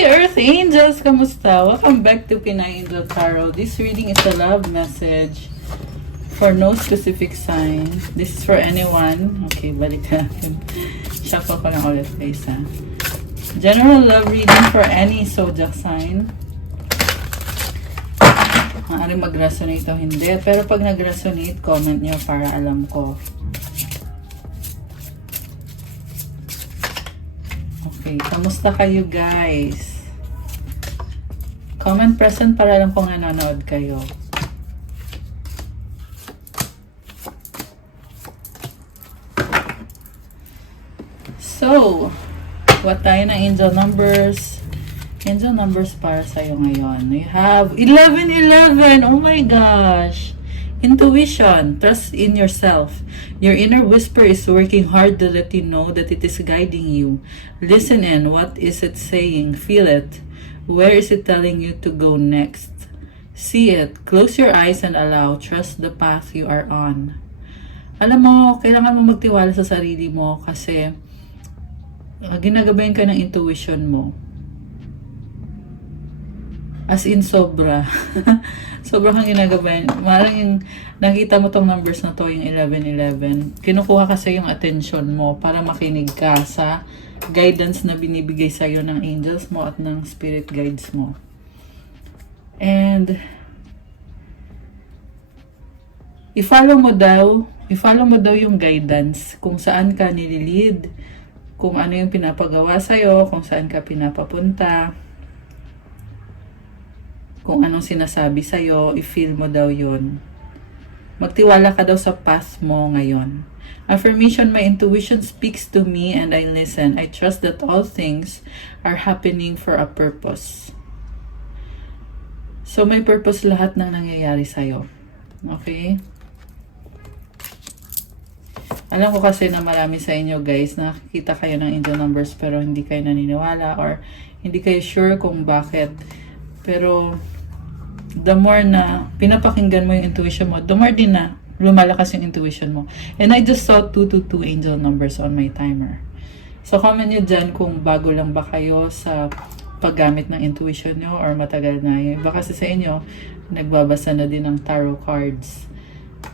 Hi Earth Angels! Kamusta? Welcome back to Pinay Angel Tarot. This reading is a love message for no specific sign. This is for anyone. Okay, balik natin. Shuffle ko lang ulit guys ha. General love reading for any zodiac sign. Maaaring mag-resonate o hindi. Pero pag nag-resonate, comment nyo para alam ko. Okay, kamusta kayo guys? Comment present para lang kung nanonood kayo. So, what tayo ng angel numbers? Angel numbers para sa'yo ngayon. You have 1111. Oh my gosh. Intuition. Trust in yourself. Your inner whisper is working hard to let you know that it is guiding you. Listen in. What is it saying? Feel it. Where is it telling you to go next? See it. Close your eyes and allow. Trust the path you are on. Alam mo, kailangan mo magtiwala sa sarili mo kasi ginagabayan ka ng intuition mo. As in, sobra. Sobra kang ginagabayan. Maaaring yung nakita mo tong numbers na to, yung 1111. Kinukuha kasi yung attention mo para makinig ka sa guidance na binibigay sa'yo ng angels mo at ng spirit guides mo. And i-follow mo daw yung guidance kung saan ka nililid, kung ano yung pinapagawa sa'yo, kung saan ka pinapapunta, kung anong sinasabi sa'yo, i-feel mo daw yun. Magtiwala ka daw sa path mo ngayon. Affirmation, my intuition speaks to me and I listen. I trust that all things are happening for a purpose. So, may purpose lahat ng nangyayari sa'yo. Okay? Alam ko kasi na marami sa inyo guys, nakikita kayo ng angel numbers pero hindi kayo naniniwala or hindi kayo sure kung bakit. Pero the more na pinapakinggan mo yung intuition mo, the more din na lumalakas yung intuition mo. And I just saw 222 angel numbers on my timer. So comment nyo dyan kung bago lang ba kayo sa paggamit ng intuition nyo or matagal na. Yung iba kasi sa inyo, nagbabasa na din ng tarot cards.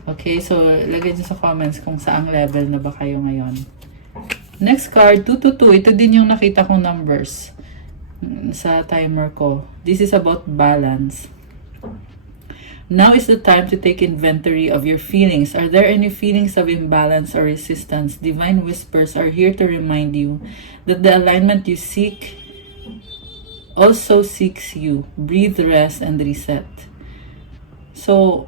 Okay, so lagay nyo sa comments kung saang level na ba kayo ngayon. Next card, 222. Ito din yung nakita kong numbers sa timer ko. This is about balance. Now is the time to take inventory of your feelings. Are there any feelings of imbalance or resistance? Divine whispers are here to remind you that the alignment you seek also seeks you. Breathe, rest, and reset. So,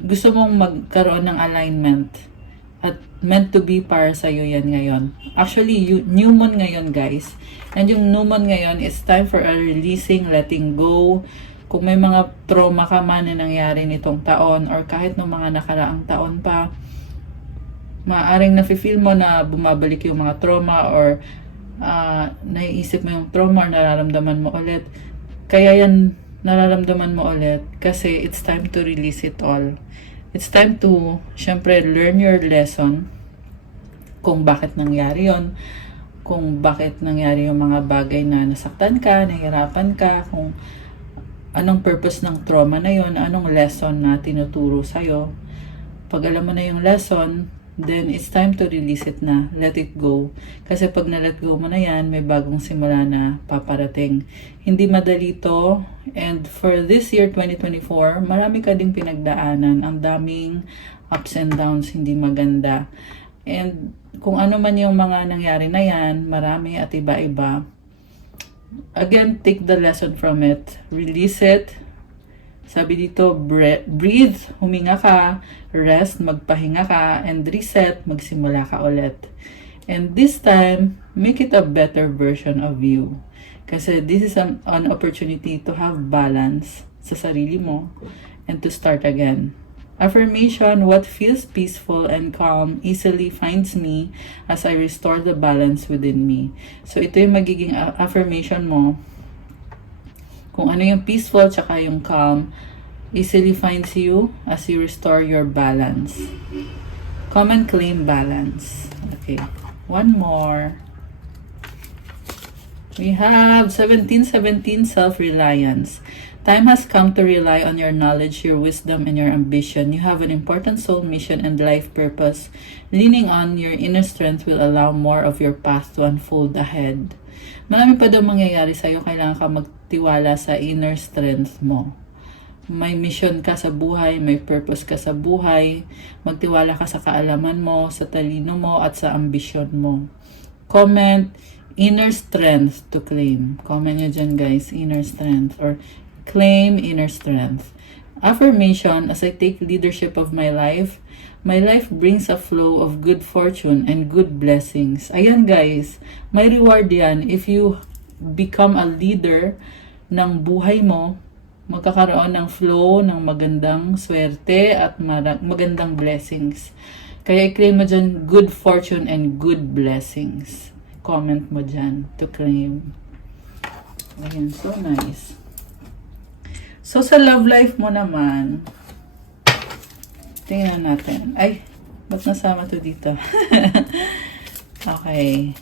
gusto mong magkaroon ng alignment at meant to be para sa'yo yan ngayon. Actually, new moon ngayon guys. And yung new moon ngayon, it's time for a releasing, letting go. Kung may mga trauma ka man na nangyari nitong taon or kahit ng mga nakaraang taon pa, maaaring nafe-feel mo na bumabalik yung mga trauma or naiisip mo yung trauma or nararamdaman mo ulit. Kaya yan nararamdaman mo ulit kasi it's time to release it all. It's time to, syempre, learn your lesson kung bakit nangyari yon, kung bakit nangyari yung mga bagay na nasaktan ka, nahirapan ka, kung anong purpose ng trauma na yon, anong lesson na tinuturo sa'yo. Pag alam mo na yung lesson, then it's time to release it na. Let it go. Kasi pag na-let go mo na yan, may bagong simula na paparating. Hindi madali to. And for this year, 2024, marami ka ding pinagdaanan. Ang daming ups and downs, hindi maganda. And kung ano man yung mga nangyari na yan, marami at iba-iba. Again, take the lesson from it. Release it. Sabi dito, breathe, huminga ka, rest, magpahinga ka, and reset, magsimula ka ulit. And this time, make it a better version of you. Kasi this is an opportunity to have balance sa sarili mo and to start again. Affirmation, what feels peaceful and calm easily finds me as I restore the balance within me. So ito yung magiging affirmation mo. Kung ano yung peaceful tsaka yung calm easily finds you as you restore your balance. Come and claim balance. Okay. One more. We have 1717 self-reliance. Time has come to rely on your knowledge, your wisdom, and your ambition. You have an important soul mission and life purpose. Leaning on your inner strength will allow more of your path to unfold ahead. Marami pa daw mangyayari sa'yo. Kailangan ka magtiwala sa inner strength mo. May mission ka sa buhay, may purpose ka sa buhay. Magtiwala ka sa kaalaman mo, sa talino mo, at sa ambisyon mo. Comment, inner strength to claim. Comment nyo dyan guys, inner strength. Or claim inner strength. Affirmation, as I take leadership of my life brings a flow of good fortune and good blessings. Ayan guys, may reward yan. If you become a leader ng buhay mo, magkakaroon ng flow ng magandang swerte at magandang blessings. Kaya i-claim mo dyan good fortune and good blessings. Comment mo dyan to claim. Ayan, so nice. So sa love life mo naman, tingnan natin. Ay, ba't nasama to dito? Okay.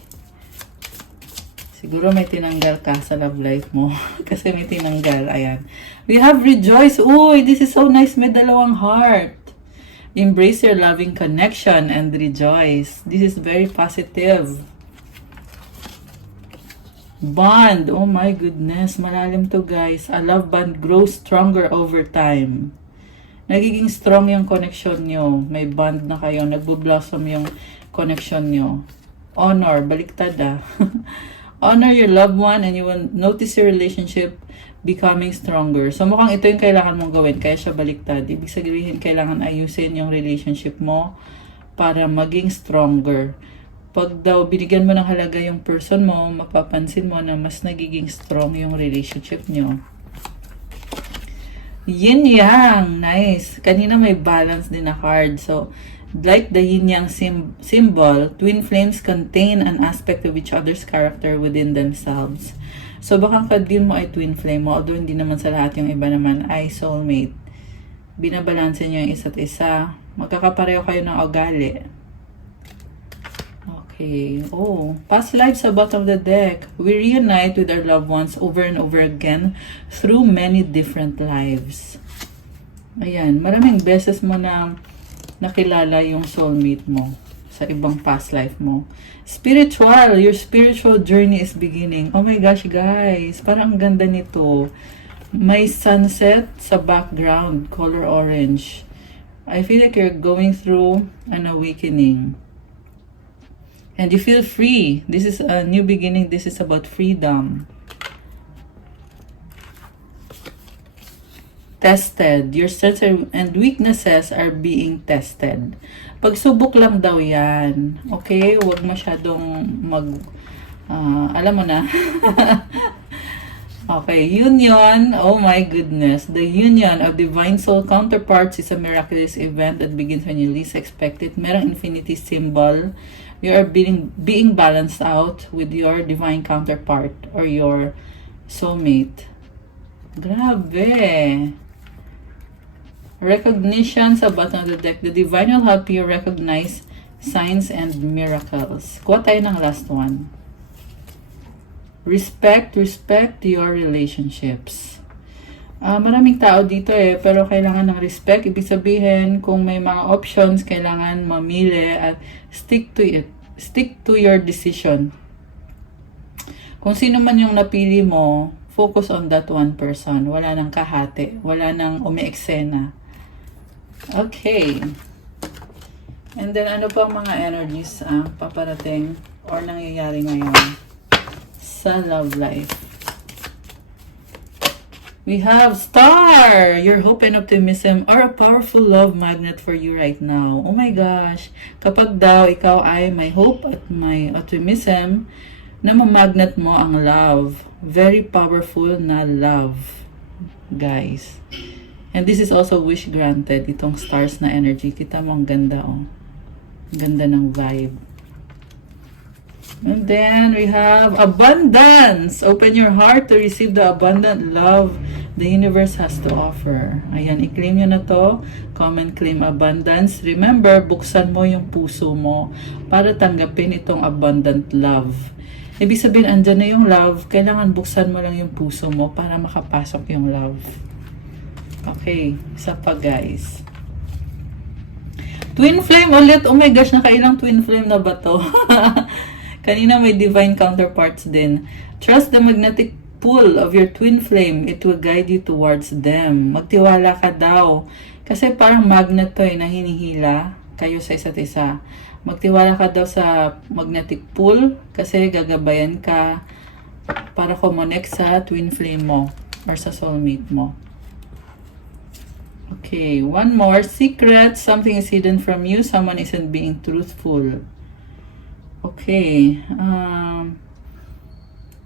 Siguro may tinanggal ka sa love life mo. Kasi may tinanggal. Ayan. We have rejoice. Uy, this is so nice. May dalawang heart. Embrace your loving connection and rejoice. This is very positive. Bond. Oh my goodness. Malalim to guys. A love bond grows stronger over time. Nagiging strong yung connection nyo. May bond na kayo. Nagbo-blossom yung connection nyo. Honor. Baliktad ah. Honor your loved one and you will notice your relationship becoming stronger. So mukhang ito yung kailangan mong gawin, kaya siya baliktad. Ibig sabihin, kailangan ayusin yung relationship mo para maging stronger. Pag daw binigyan mo ng halaga yung person mo, mapapansin mo na mas nagiging strong yung relationship nyo. Yin yang, nice. Kanina may balance din na card. So, like the yin-yang symbol, twin flames contain an aspect of each other's character within themselves. So, baka kadil mo ay twin flame mo, although hindi naman sa lahat, yung iba naman ay soulmate. Binabalanse nyo yung isa't isa. Magkakapareho kayo ng ugali. Okay. Oh, past lives sa bottom of the deck. We reunite with our loved ones over and over again through many different lives. Ayan, maraming beses mo na nakilala yung soulmate mo sa ibang past life mo. Spiritual, your spiritual journey is beginning. Oh my gosh, guys, parang ang ganda nito. May sunset sa background, color orange. I feel like you're going through an awakening. And you feel free. This is a new beginning. This is about freedom. Tested. Your strengths and weaknesses are being tested. Pagsubok lang daw yan. Okay? Huwag masyadong alam mo na. Okay. Union. Oh my goodness. The union of divine soul counterparts is a miraculous event that begins when you least expect it. Merong infinity symbol. You are being balanced out with your divine counterpart or your soulmate. Grabe. Recognition sa bottom of the deck. The divine will help you recognize signs and miracles. Kuha tayo ng last one. Respect your relationships. Maraming tao dito pero kailangan ng respect. Ibig sabihin, kung may mga options, kailangan mamili at stick to it. Stick to your decision. Kung sino man yung napili mo, focus on that one person. Wala nang kahati. Wala nang umi-eksena. Okay. And then, ano pa mga energies paparating or nangyayari ngayon sa love life? We have Star! Your hope and optimism are a powerful love magnet for you right now. Oh my gosh! Kapag daw ikaw ay may hope at may optimism, na mamagnet mo ang love. Very powerful na love, guys. And this is also wish granted. Itong stars na energy. Kita mo ang ganda, oh. Ganda ng vibe. And then we have abundance. Open your heart to receive the abundant love the universe has to offer. Ayan, i-claim nyo na to. Comment, claim abundance. Remember, buksan mo yung puso mo para tanggapin itong abundant love. Ibig sabihin, andyan na yung love, kailangan buksan mo lang yung puso mo para makapasok yung love. Okay, isa pa guys. Twin flame ulit. Oh my gosh, nakailang twin flame na ba to? Kanina may divine counterparts din. Trust the magnetic pull of your twin flame. It will guide you towards them. Magtiwala ka daw. Kasi parang magnet to na hinihila kayo sa isa't isa. Magtiwala ka daw sa magnetic pull kasi gagabayan ka para kumonect sa twin flame mo or sa soulmate mo. Okay, one more. Secret. Something is hidden from you. Someone isn't being truthful. Okay.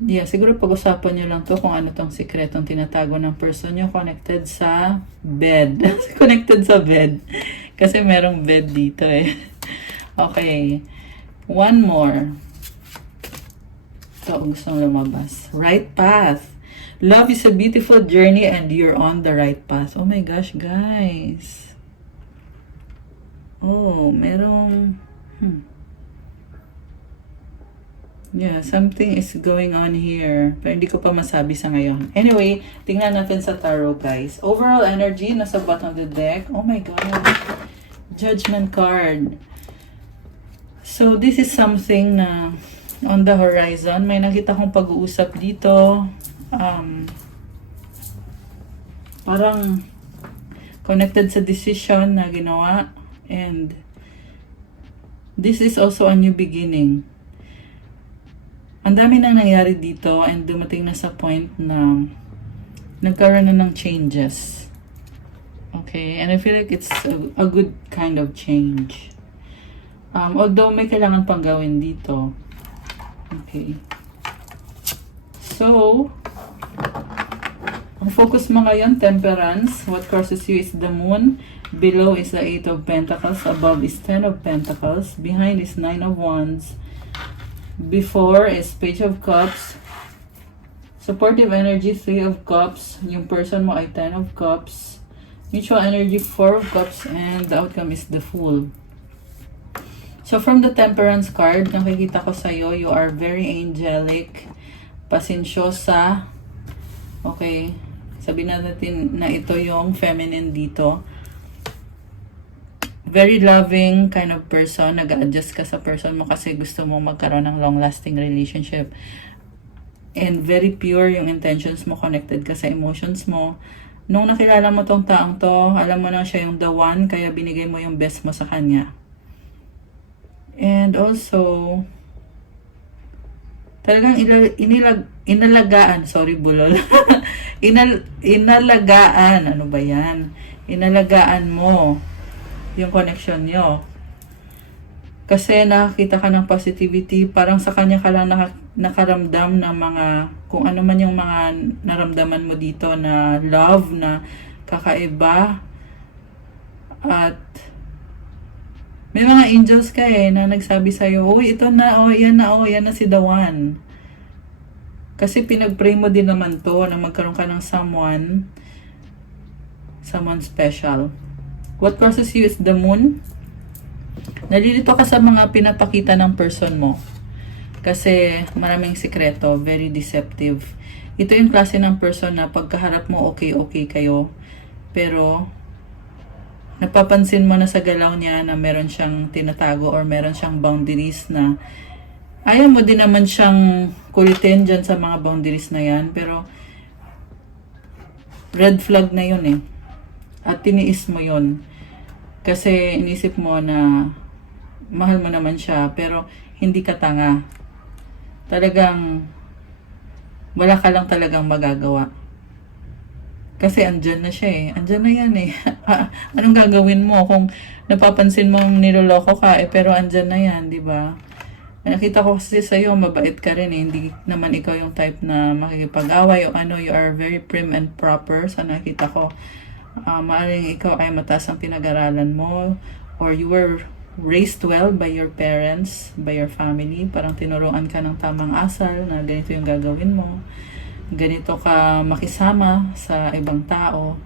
Yeah, siguro pag-usapan nyo lang to kung ano tong sikretong tinatago ng person nyo connected sa bed. Connected sa bed. Kasi merong bed dito eh. Okay. One more. Ito, gustong lumabas. Right path. Love is a beautiful journey and you're on the right path. Oh my gosh, guys. Oh, merong... Yeah, something is going on here. Pero hindi ko pa masabi sa ngayon. Anyway, tingnan natin sa tarot, guys. Overall energy, nasa bottom of the deck. Oh my God. Judgment card. So, this is something na on the horizon. May nakita kong pag-uusap dito. Parang connected sa decision na ginawa. And this is also a new beginning. Ang dami nang nangyari dito and dumating na sa point na nagkaroon na ng changes. Okay, and I feel like it's a good kind of change. Although may kailangan pang gawin dito. Okay. So, ang focus mo ngayon, temperance. What crosses you is the moon. Below is the 8 of Pentacles. Above is 10 of Pentacles. Behind is 9 of Wands. Before is Page of Cups. Supportive energy, 3 of Cups. Yung person mo ay 10 of Cups. Mutual energy, 4 of Cups. And the outcome is the Fool. So from the Temperance card, nakikita ko sa'yo, you are very angelic, pasensyosa. Okay. Sabihin natin na ito yung feminine dito. Very loving kind of person. Nag-adjust ka sa person mo kasi gusto mo magkaroon ng long-lasting relationship. And very pure yung intentions mo. Connected ka sa emotions mo. Nung nakilala mo tong taong to, alam mo na siya yung the one, kaya binigay mo yung best mo sa kanya. And also, talagang inalagaan, sorry bulol, inalagaan, ano ba yan? Inalagaan mo yung connection nyo. Kasi nakakita ka ng positivity, parang sa kanya ka lang nakaramdam ng mga, kung ano man yung mga naramdaman mo dito na love, na kakaiba. At may mga angels ka na nagsabi sa'yo, uy, ito na, yan na si the one. Kasi pinag-pray mo din naman to na magkaroon ka ng someone special. What crosses you is the moon. Nalilito ka sa mga pinapakita ng person mo. Kasi maraming sikreto, very deceptive. Ito yung klase ng person na pagkaharap mo okay kayo. Pero napapansin mo na sa galaw niya na meron siyang tinatago or meron siyang boundaries na ayaw mo din naman siyang kulitin dyan sa mga boundaries na yan. Pero red flag na yun eh. At tiniis mo yun. Kasi inisip mo na mahal mo naman siya, pero hindi ka tanga. Talagang wala ka lang talagang magagawa. Kasi andyan na siya eh. Andyan na yan eh. Anong gagawin mo kung napapansin mong niloloko ka pero andyan na yan, di ba? Nakita ko kasi sa'yo, mabait ka rin eh. Hindi naman ikaw yung type na makikipag-away o ano, you are very prim and proper sa nakita ko. Maaaring ikaw ay mataas ang pinag-aralan mo or you were raised well by your parents, by your family. Parang tinuruan ka ng tamang asal na ganito yung gagawin mo. ganito ka makisama sa ibang tao.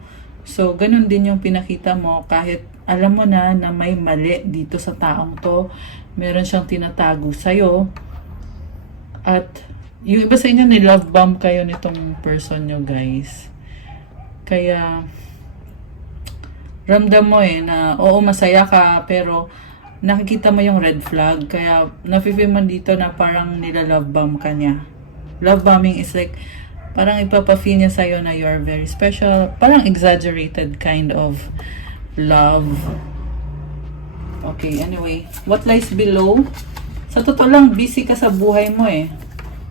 So, ganun din yung pinakita mo kahit alam mo na may mali dito sa taong to. Meron siyang tinatago sa'yo. At yung iba sa inyo, ni-love bomb kayo nitong person nyo, guys. Kaya, ramdam mo na, oo, masaya ka, pero nakikita mo yung red flag. Kaya, nafe-feel mo dito na parang nila-love bomb ka niya. Love bombing is like, parang ipapa-feel niya sa'yo na you are very special. Parang exaggerated kind of love. Okay, anyway. What lies below? Sa totoo lang, busy ka sa buhay mo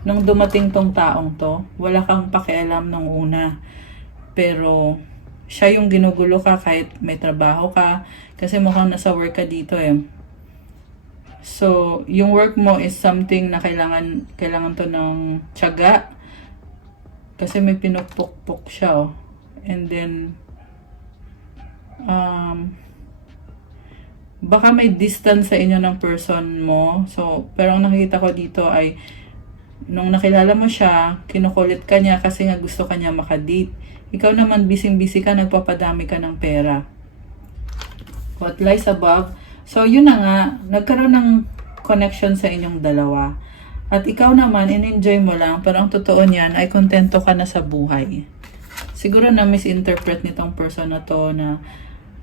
nung dumating tong taong to. Wala kang pakialam nung una. Pero, siya yung ginugulo ka kahit may trabaho ka. Kasi mukhang nasa work ka dito So, yung work mo is something na kailangan to ng tiyaga. Kasi may pinupukpok siya And then, baka may distance sa inyo ng person mo. So, pero ang nakikita ko dito ay, nung nakilala mo siya, kinukulit ka niya kasi nga gusto ka niya makadate. Ikaw naman, busy-busy ka, nagpapadami ka ng pera. What lies above? So, yun na nga, nagkaroon ng connection sa inyong dalawa. At ikaw naman, in-enjoy mo lang, pero ang totoo niyan ay kontento ka na sa buhay. Siguro na misinterpret nitong person na to na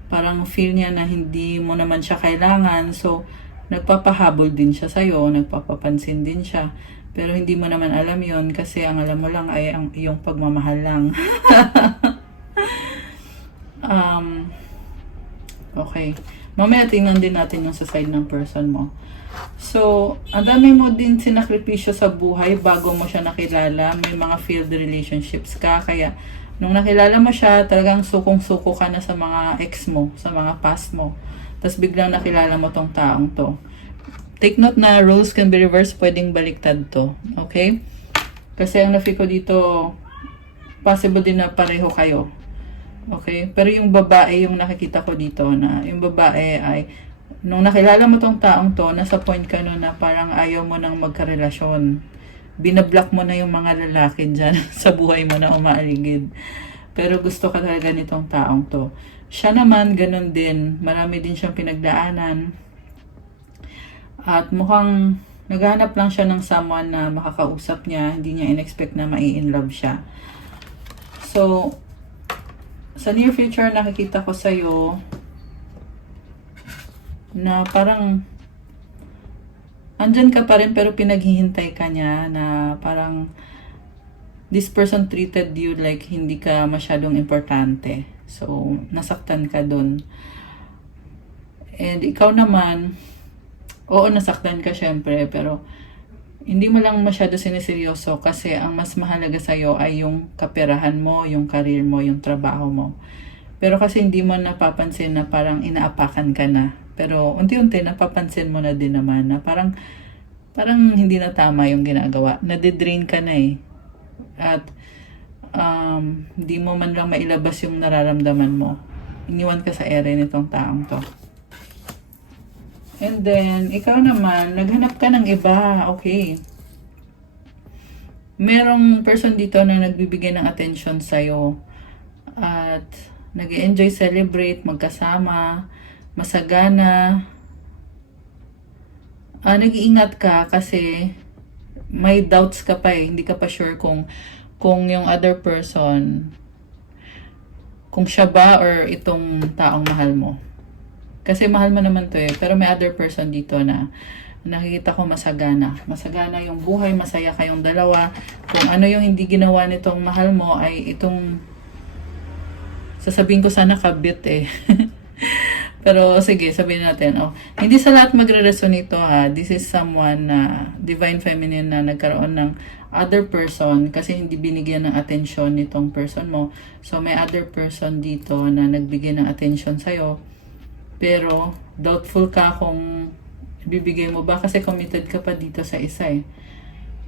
parang feel niya na hindi mo naman siya kailangan. So, nagpapahabol din siya sa'yo, nagpapapansin din siya. Pero hindi mo naman alam yon kasi ang alam mo lang ay ang iyong pagmamahal lang. Okay. Mamaya tingnan din natin yung sa side ng person mo. So, ang dami mo din sinakripisyo sa buhay bago mo siya nakilala. May mga failed relationships ka. Kaya, nung nakilala mo siya, talagang sukong-suko ka na sa mga ex mo, sa mga past mo. Tapos biglang nakilala mo tong taong to. Take note na roles can be reversed, pwedeng baliktad to. Okay? Kasi ang nafi ko dito, possible din na pareho kayo. Okay? Pero yung babae, yung nakikita ko dito na, yung babae ay, nung nakilala mo tong taong to, nasa point ka no na parang ayaw mo nang magkarelasyon. Binablock mo na yung mga lalaki dyan sa buhay mo na umaaligid. Pero gusto ka talaga nitong taong to. Siya naman, ganun din. Marami din siyang pinagdaanan. At mukhang naghahanap lang siya ng someone na makakausap niya. Hindi niya in-expect na mai-inlove siya. So, sa near future, nakikita ko sa'yo na parang andyan ka pa rin pero pinaghihintay ka niya na parang this person treated you like hindi ka masyadong importante. So, nasaktan ka dun. And ikaw naman, oo, nasaktan ka syempre, pero hindi mo lang masyado siniseryoso kasi ang mas mahalaga sa'yo ay yung kaperahan mo, yung career mo, yung trabaho mo. Pero kasi hindi mo napapansin na parang inaapakan ka na. Pero unti-unti napapansin mo na din naman na parang hindi na tama yung ginagawa. Nadidrain ka na At hindi mo man lang mailabas yung nararamdaman mo. Iniwan ka sa ere nitong taong to. And then, ikaw naman, naghanap ka ng iba. Okay. Merong person dito na nagbibigay ng attention sa'yo. At nag-enjoy, celebrate, magkasama, masagana. Nag-iingat ka kasi may doubts ka pa Hindi ka pa sure kung yung other person, kung siya ba or itong taong mahal mo. Kasi mahal mo naman to pero may other person dito na nakikita ko masagana. Masagana yung buhay, masaya kayong dalawa. Kung ano yung hindi ginawa nitong mahal mo ay itong sasabihin ko sana kabit Pero sige, sabihin natin. Hindi sa lahat magre-resonate ito This is someone na divine feminine na nagkaroon ng other person kasi hindi binigyan ng attention nitong person mo. So may other person dito na nagbigay ng attention sa'yo. Pero doubtful ka kung ibibigay mo ba kasi committed ka pa dito sa isa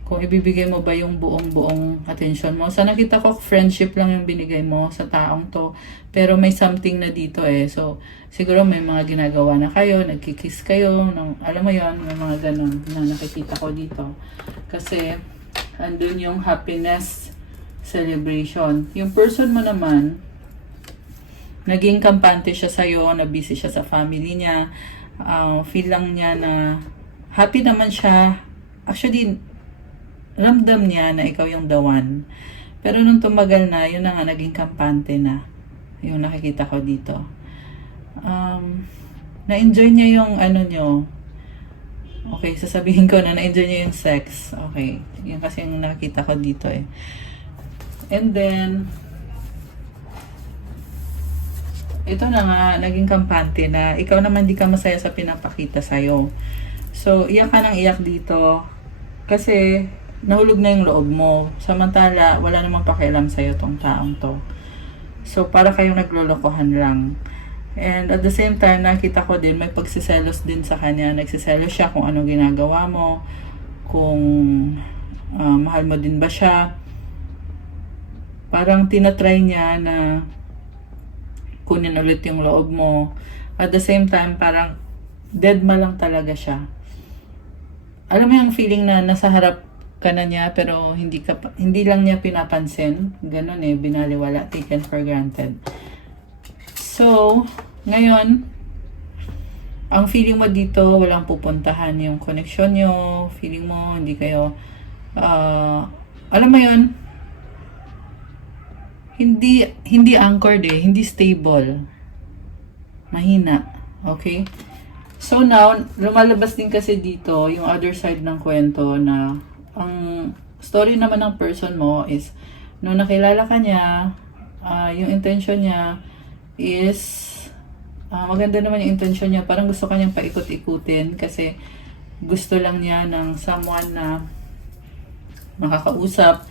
Kung ibibigay mo ba yung buong attention mo. Sa nakita ko, friendship lang yung binigay mo sa taong to. Pero may something na dito So, siguro may mga ginagawa na kayo, nagkikiss kayo, alam mo yon may mga ganun na nakikita ko dito. Kasi, andun yung happiness celebration. Yung person mo naman, naging kampante siya sa'yo, na busy siya sa family niya, feel lang niya na happy naman siya. Actually, ramdam niya na ikaw yung the one. Pero nung tumagal na, yun na nga, naging kampante na. Yung nakikita ko dito. Na-enjoy niya yung ano nyo. Okay, sasabihin ko na na-enjoy niya yung sex. Okay, yun kasi yung nakikita ko dito eh. And then, ito na nga, naging kampante na ikaw naman di ka masaya sa pinapakita sa'yo. So, iyak ka ng iyak dito kasi nahulog na yung loob mo. Samantala, wala namang pakialam sa'yo tong taong to. So, para kayong naglolokohan lang. And at the same time, nakita ko din, may pagsiselos din sa kanya. Nagsiselos siya kung anong ginagawa mo, kung mahal mo din ba siya. Parang tinatry niya na kunin ulit yung loob mo. At the same time, parang dead ma lang talaga siya. Alam mo yung feeling na nasa harap ka na niya pero hindi lang niya pinapansin. Ganon eh, binaliwala, taken for granted. So, ngayon, ang feeling mo dito, walang pupuntahan yung connection nyo. Feeling mo, hindi kayo, alam mo yun, hindi anchored eh, hindi stable. Mahina. Okay? So now, lumalabas din kasi dito yung other side ng kwento na ang story naman ng person mo is nung nakilala ka niya, yung intention niya is maganda naman yung intention niya. Parang gusto kanyang paikot-ikutin kasi gusto lang niya ng someone na makakausap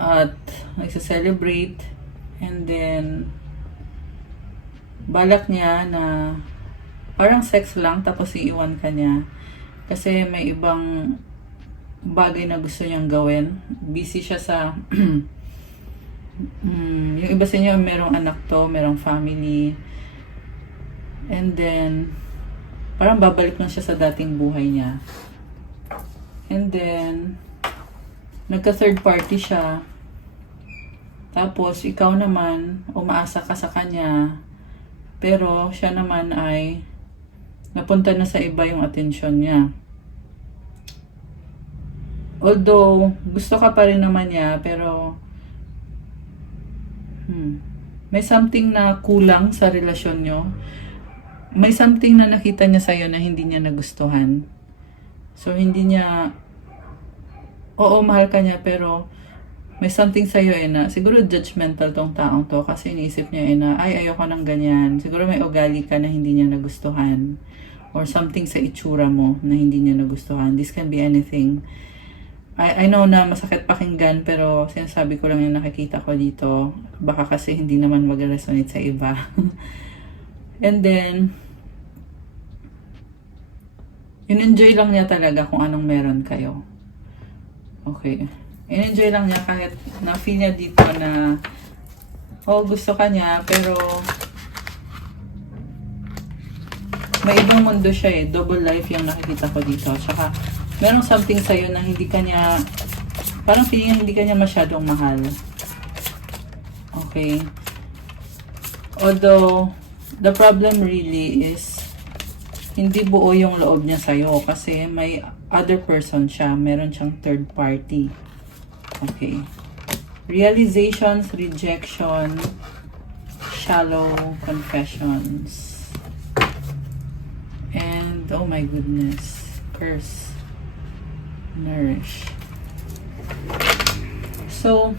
at nagsa-celebrate, and then balak niya na parang sex lang tapos iiwan ka niya kasi may ibang bagay na gusto niyang gawin. Busy siya sa yung iba sa inyo merong anak to, merong family, and then parang babalik lang siya sa dating buhay niya, and then nagka third party siya. Tapos, ikaw naman, umaasa ka sa kanya. Pero, siya naman ay napunta na sa iba yung atensyon niya. Although, gusto ka pa rin naman niya, pero may something na kulang sa relasyon nyo. May something na nakita niya sa'yo na hindi niya nagustuhan. So, hindi niya oo, mahal ka niya, pero may something sa'yo eh na, siguro judgmental tong taong to kasi iniisip niya eh na, ay, ayoko ng ganyan. Siguro may ugali ka na hindi niya nagustuhan. Or something sa itsura mo na hindi niya nagustuhan. This can be anything. I know na masakit pakinggan, pero sinasabi ko lang yung nakikita ko dito. Baka kasi hindi naman mag-resonate sa iba. And then, in-enjoy lang niya talaga kung anong meron kayo. Okay. In-enjoy lang niya kahit na-feel niya dito na gusto ka niya, pero may ibang mundo siya eh. Double life yung nakikita ko dito. Tsaka, merong something sa'yo na hindi ka niya, parang feeling niya hindi ka niya masyadong mahal. Okay. Although, the problem really is hindi buo yung loob niya sa'yo kasi may other person siya. Meron siyang third party. Okay. Realizations, rejection, shallow confessions. And, oh my goodness, curse, nourish. So,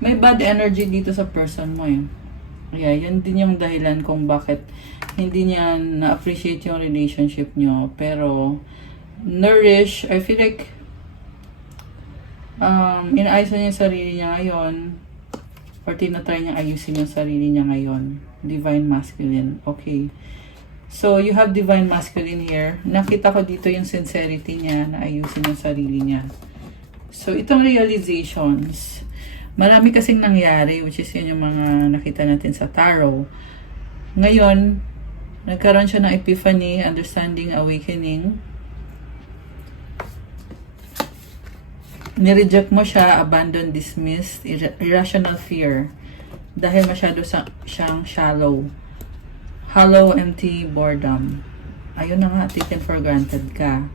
may bad energy dito sa person mo eh. Yeah, yun din yung dahilan kung bakit hindi niya na-appreciate yung relationship nyo. Pero, nourish, I feel like, inaayos niya yung sarili niya ngayon, or tinatry niya ayusin yung sarili niya ngayon. Divine Masculine. Okay. So, you have Divine Masculine here. Nakita ko dito yung sincerity niya na ayusin yung sarili niya. So, itong realizations, marami kasing nangyari, which is yun yung mga nakita natin sa tarot. Ngayon, nagkaroon siya ng epiphany, understanding, awakening. nireject mo siya, abandoned, dismissed, irrational fear. Dahil masyado siyang shallow. Hollow, empty, boredom. Ayun na nga, taken for granted ka.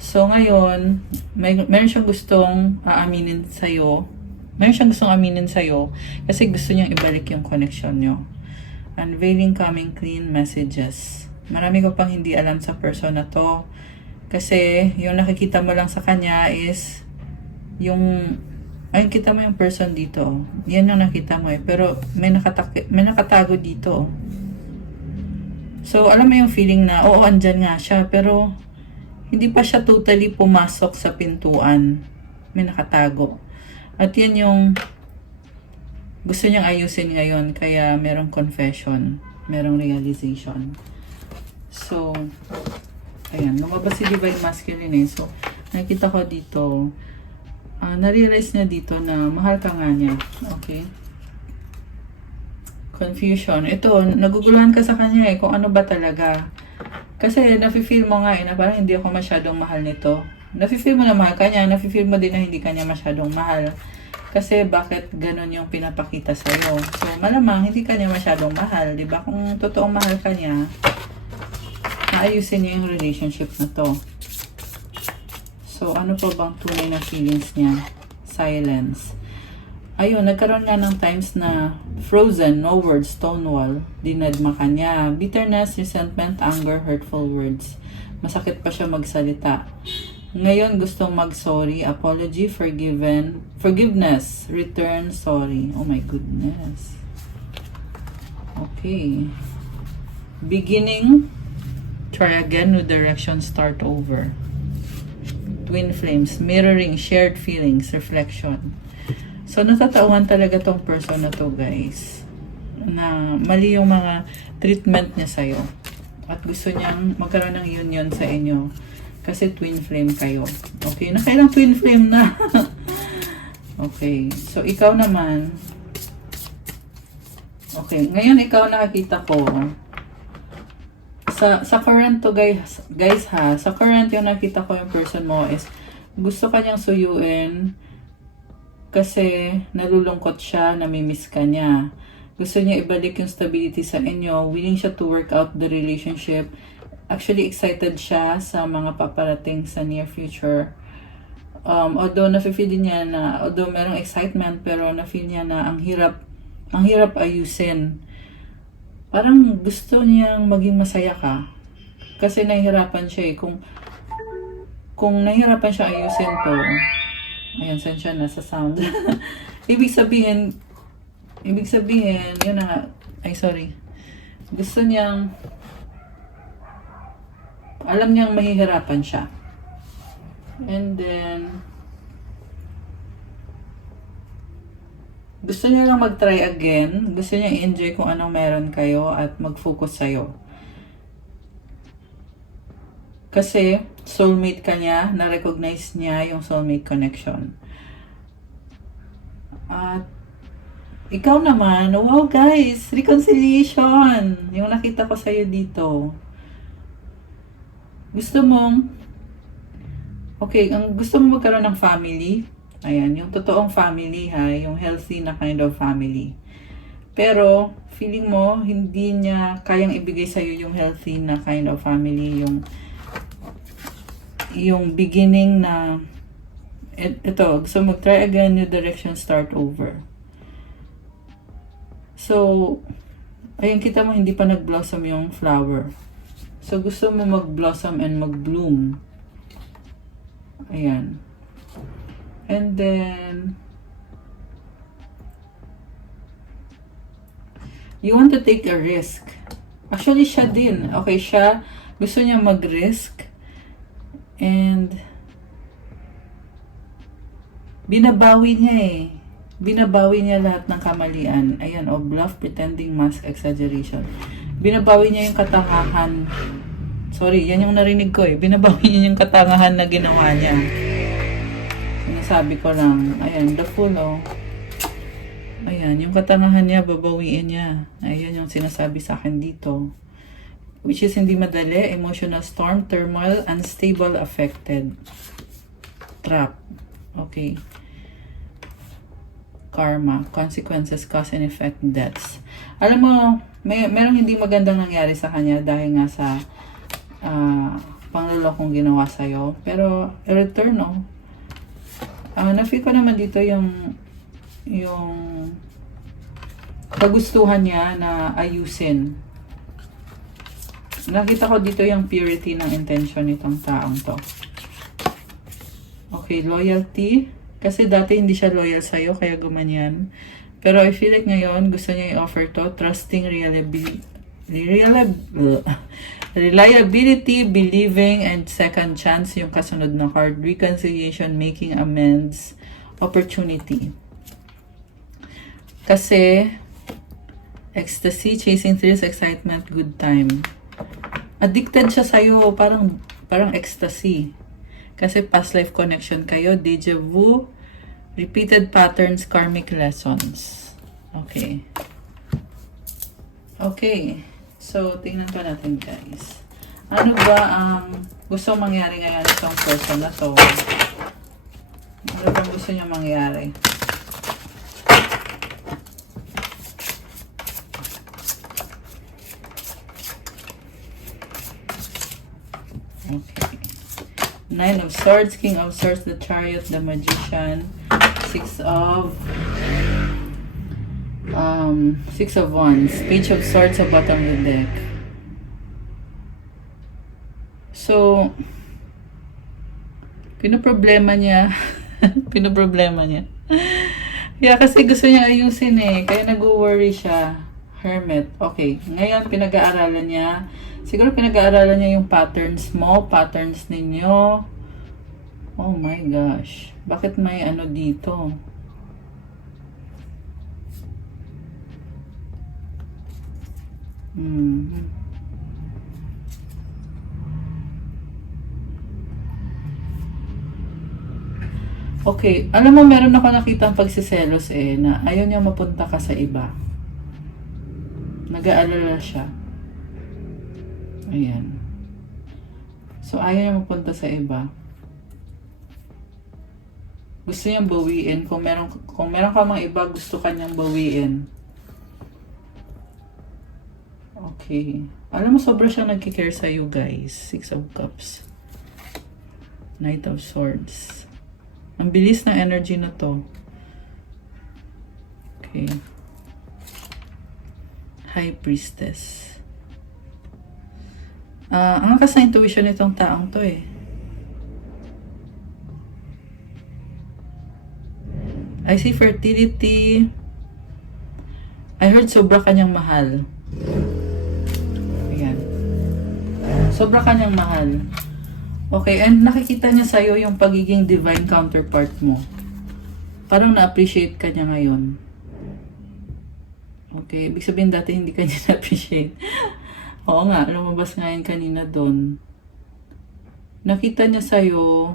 So, ngayon, meron siyang gustong aaminin sa'yo. Meron siyang gustong aminin sa'yo kasi gusto niyang ibalik yung connection nyo. Unveiling, coming clean messages. Marami ko pang hindi alam sa person na to. Kasi, yung nakikita mo lang sa kanya is ayun, kita mo yung person dito. Yan yung nakita mo eh. Pero, may nakatago dito. So, alam mo yung feeling na, oo, andyan nga siya. Pero, hindi pa siya totally pumasok sa pintuan. May nakatago. At yan yung gusto niyang ayusin ngayon. Kaya merong confession. Merong realization. So, ayan. Lumabas si Divine Masculine eh. So, nakita ko dito, nare-realize niya dito na mahal ka nga niya. Okay? Confusion. Ito, naguguluhan ka sa kanya eh. Kung ano ba talaga. Kasi nafe-feel mo nga eh, na parang hindi ako masyadong mahal nito. Nafe-feel mo na mahal ka niya, nafe-feel mo din na hindi ka niya masyadong mahal. Kasi bakit ganun yung pinapakita sa'yo? So, malamang hindi ka niya masyadong mahal, di ba? Kung totoong mahal ka niya, maayusin niya yung relationship na to. So, ano pa bang tunay na feelings niya? Silence. Ayun, nagkaroon nga ng times na frozen, no words, stonewall, dinadma ka niya. Bitterness, resentment, anger, hurtful words. Masakit pa siya magsalita. Ngayon, gustong mag-sorry, apology, forgiveness, return, sorry. Oh my goodness. Okay. Beginning, try again, new direction, start over. Twin flames, mirroring, shared feelings, reflection. So, natatawan talaga tong person na to, guys. Na mali yung mga treatment niya sa'yo. At gusto niyang magkaroon ng union sa inyo. Kasi twin flame kayo. Okay, nakailang twin flame na. Okay, so ikaw naman. Okay, ngayon ikaw nakakita ko. Sa current to, guys ha. Sa current yung nakita ko yung person mo is gusto kanyang suyuin. Kasi nalulungkot siya, namimiss ka niya. Gusto niya ibalik yung stability sa inyo. Willing siya to work out the relationship. Actually, excited siya sa mga paparating sa near future. Although nafe-feel din niya na, although merong excitement, pero na-feel niya na ang hirap ayusin. Parang gusto niyang maging masaya ka. Kasi nahihirapan siya eh. Kung nahihirapan siya ayusin to, ayan, saan siya nasa sound. Ibig sabihin, yun na nga. Ay, sorry. Gusto niyang, alam niyang mahihirapan siya. And then, gusto niya lang mag-try again. Gusto niya i-enjoy kung anong meron kayo at mag-focus sa'yo. Kasi, soulmate ka niya, na-recognize niya yung soulmate connection. At, ikaw naman, wow guys, reconciliation. Yung nakita ko sa'yo dito. Gusto mong, okay, ang gusto mo magkaroon ng family. Ayan, yung totoong family ha, yung healthy na kind of family. Pero, feeling mo, hindi niya kayang ibigay sa'yo yung healthy na kind of family, yung beginning na ito, gusto mag-try again, new direction, start over. So, ayun, kita mo hindi pa nag-blossom yung flower. So, gusto mo mag-blossom and mag-bloom. Ayan. And then, you want to take a risk. Actually, siya din. Okay, siya, gusto niya mag-risk. And, binabawi niya eh. Binabawi niya lahat ng kamalian. Ayan, bluff, pretending, mask, exaggeration. Binabawi niya yung katangahan. Sorry, yan yung narinig ko eh. Binabawi niya yung katangahan na ginawa niya. Sinasabi ko lang. Ayan, the fool oh. Ayan, yung katangahan niya, babawiin niya. Ayan yung sinasabi sa akin dito. Which is hindi madali, emotional storm, turmoil, unstable, affected. Trap. Okay. Karma, consequences, cause and effect, deaths. Alam mo, merong hindi magandang nangyari sa kanya dahil nga sa panglulokong ginawa sa'yo. Pero, return, no? Na-feel ko naman dito yung kagustuhan niya na ayusin. Nakita ko dito yung purity ng intention nitong taong to. Okay, loyalty. Kasi dati hindi siya loyal sa'yo, kaya gumanyan. Pero I feel like ngayon, gusto niya i-offer to. Trusting, reliability, believing, and second chance. Yung kasunod na card. Reconciliation, making amends, opportunity. Kasi, ecstasy, chasing thrills, excitement, good time. Addicted siya sa'yo, parang ecstasy. Kasi past life connection kayo, deja vu, repeated patterns, karmic lessons. Okay. Okay. So, tingnan pa natin guys. Ano ba ang gusto mangyari ngayon itong person na to? Ano ba gusto niya mangyari? Okay. Nine of Swords, King of Swords, the Chariot, the Magician, Six of Wands, Page of Swords sa bottom of the deck. So, pinoproblema niya. Pinoproblema niya. Yeah, kasi gusto niya ayusin eh. Kaya nag-worry siya. Hermit. Okay. Ngayon, pinag-aaralan niya. Siguro pinag-aaralan niya yung patterns mo, patterns ninyo. Oh my gosh. Bakit may ano dito? Okay. Alam mo, meron ako nakita ang pagsiselos na ayaw niya mapunta ka sa iba. Nag-aalala siya. Ayan. So, ayaw niya mapunta sa iba. Gusto niyang bawiin. Kung meron ka mga iba, gusto kanyang bawiin. Okay. Alam mo, sobra siyang nagkikare sa you guys. Six of Cups. Knight of Swords. Ang bilis ng energy na to. Okay. High Priestess. Ang lakas na intuition nitong taong to I see fertility. I heard sobra kanyang mahal. Ayan. Sobra kanyang mahal. Okay, and nakikita niya sa'yo yung pagiging divine counterpart mo. Parang na-appreciate ka niya ngayon. Okay, ibig sabihin dati hindi ka niya na-appreciate. Oo nga, lumabas nga yun kanina doon. Nakita niya sa'yo.